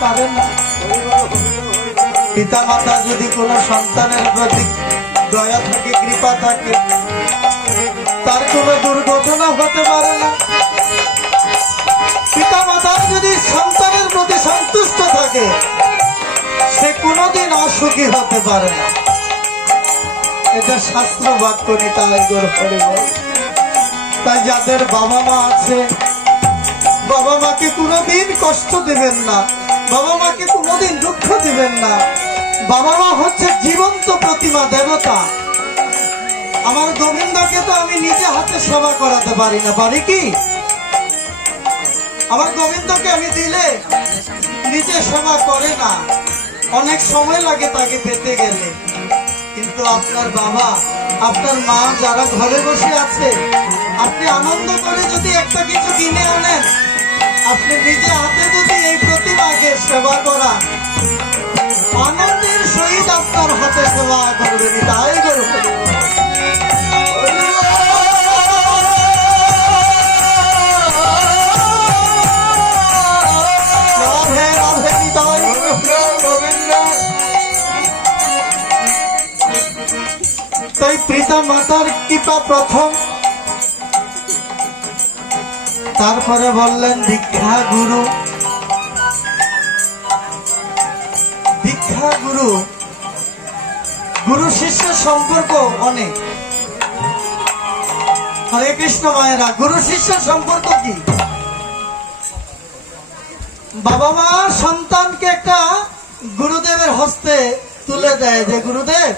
পারেন না। পিতা মাতা যদি কোনো সন্তানের প্রতি দয়া থাকে, কৃপা থাকে, তার কোনো দুর্ঘটনা হতে পারে না। পিতা মাতার যদি সন্তানের প্রতি সন্তুষ্ট থাকে, সে কোনোদিন অসুখী হতে পারে না। এটা শাস্ত্র বাক্য নিতাই গৌর হরি বল। তাই যাদের বাবা মা আছে, বাবা মাকে কোনোদিন কষ্ট দিবেন না, বাবা মাকে কোনোদিন দুঃখ দিবেন না। বাবা মা হচ্ছে জীবন্ত প্রতিমা, দেবতা। আমার গোবিন্দকে তো আমি নিজে হাতে সেবা করাতে পারি না, পারি কি? আমার গোবিন্দকে আমি দিলে নিজে সেবা করে না, অনেক সময় লাগে তাকে পেতে গেলে। কিন্তু আপনার বাবা, আপনার মা যারা ঘরে বসে আছে, আপনি আনন্দ করে যদি একটা কিছু কিনে আনেন, আপনি নিজে হাতে যদি এই প্রতিমাকে সেবা করা, আনন্দের সহিত আপনার হাতে সেবা করবেন, তাই করবেন। তাই পিতা মাতার কৃপা প্রথম, তারপরে বললেন দীক্ষা গুরু। দীক্ষা গুরু, গুরু শিষ্যের সম্পর্ক অনেক। হরে কৃষ্ণ মায়েরা, গুরু শিষ্যের সম্পর্ক কি? বাবা মা সন্তানকে একটা গুরুদেবের হস্তে তুলে দেয় যে গুরুদেব